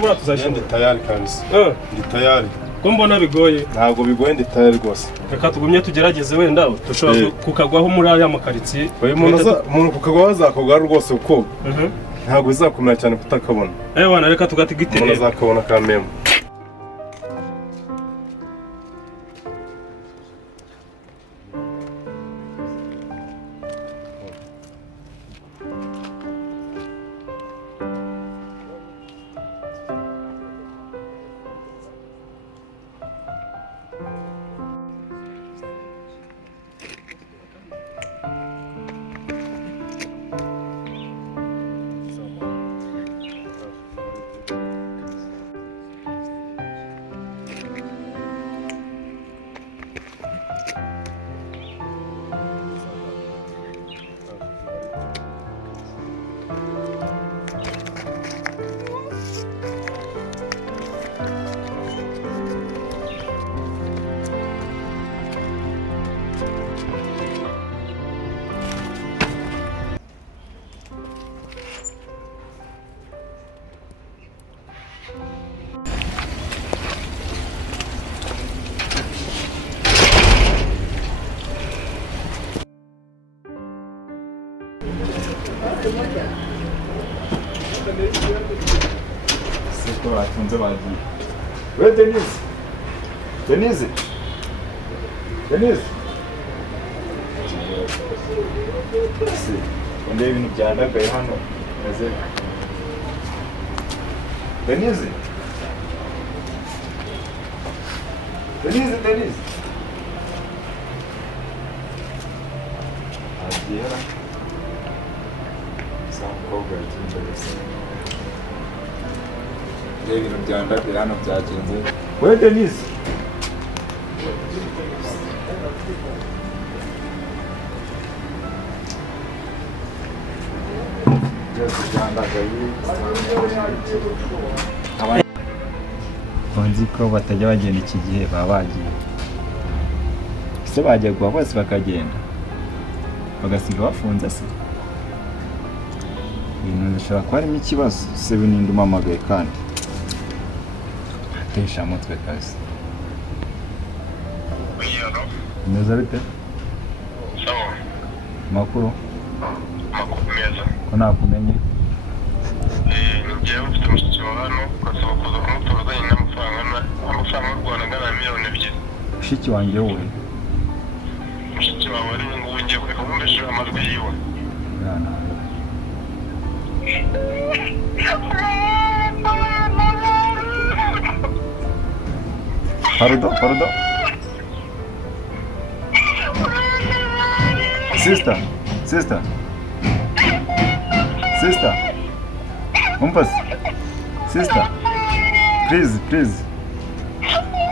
Bora tuzashimye. Ndi tayari kabisa. Ndi tayari. Ko mbona bigoye. Ntago bigoye ndi tayari rwose. Reka tugumye tugerageze wenda dushobora kukagwaho muri aya makaritsiye. Umuntu kukagwaho azakogara rwose uko. Ntago bizakomera cyane kutakabona. Wana reka tugatigitire. Umuntu azakabona kameme. Siko batunze bagiye. We Denise. Denise. Denise. Ndebe ibintu byandagaye hano. Meze. Denise. Denise. Agiera. Samukobwa y'interese. Ndebe ibintu byandagaye hano byagenze. We Denise. Nzi ko batajya bagenda iki gihe baba bagiye. Se bajya gwa bose bakagenda. Bagasiga bafunze se. Ibintu bishobora kuba harimo ikibazo. Se bininde umamagaye kandi. Atesha mutwe kazi. Neza bite? Sawa. Makuru? Makuru meza. Ko nakumenye? Ngiye mfite umushyitsi wa hano ukasaba kuza kumutozanya n'amafaranga y'u Rwanda angana na miliyoni 2. Mushiki wanjye wowe? Mushiki wawe ari ngo ngiye kubumvisha amajwi yiwe. Yana. Pardon. Sister. Umpas. Sister. Please.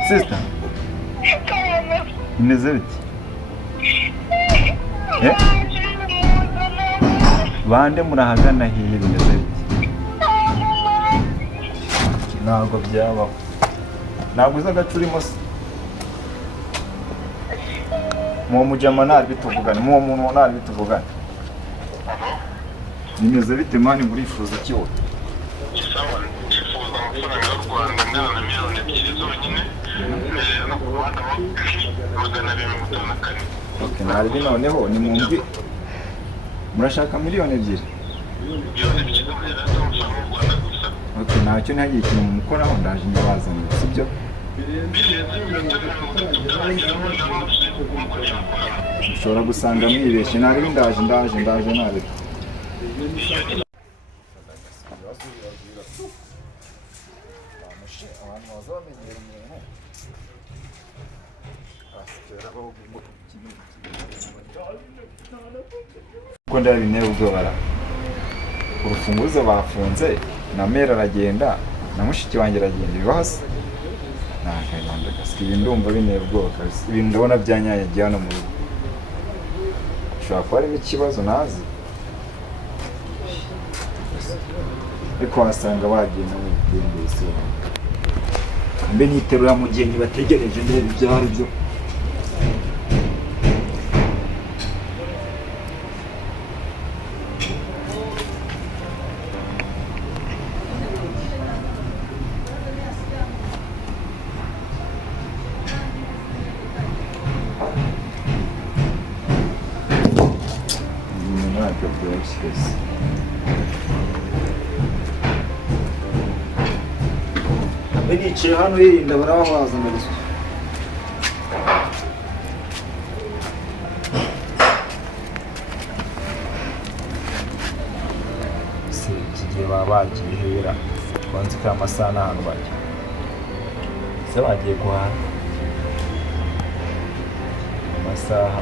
Sister. Imeze bite? Bande murahagana hehe bimeze bite? Ntabwo byabaho. Ntabwo uza agacurimo se. Mu mujama nari bituvugana, mu muntu nari bituvugana. Bimeze bite mani murifuza kiwo? Sawa, ndifuza amafaranga y'u Rwanda angana na miliyoni 2 zonyine. No kubanza magana 254. Okay, nari noneho ni mumbi. Murashaka miliyoni 2? Miliyoni 2 z'amafaranga y'u Rwanda gusa. Okay, ntacyo ntagiye ikintu mukoraho ndaje ndabazana, sibyo? Ushobora gusanga mwibeshye nari ndaje nabi. Ko ndabine ubwobara. Urufunguzo bafunze na mera aragenda na mushiki wanjye aragenda ibase. Nakayanda gasiki ndumva binebwo kabisa. Ibintu ndabona byanyaye hano mu rugo. Ushobora kuba harimo ikibazo nazi. Ariko wasanga bagenda mu bwenge se. Mbe niterura mugeni bategereje ndebe byari byo. kugeza. Niciye hano yirinda barabahaza ndarizwa. Se iki gihe baba bagiye hera twanze ko amasaha n'ahantu bajya se bagiye guhaha amasaha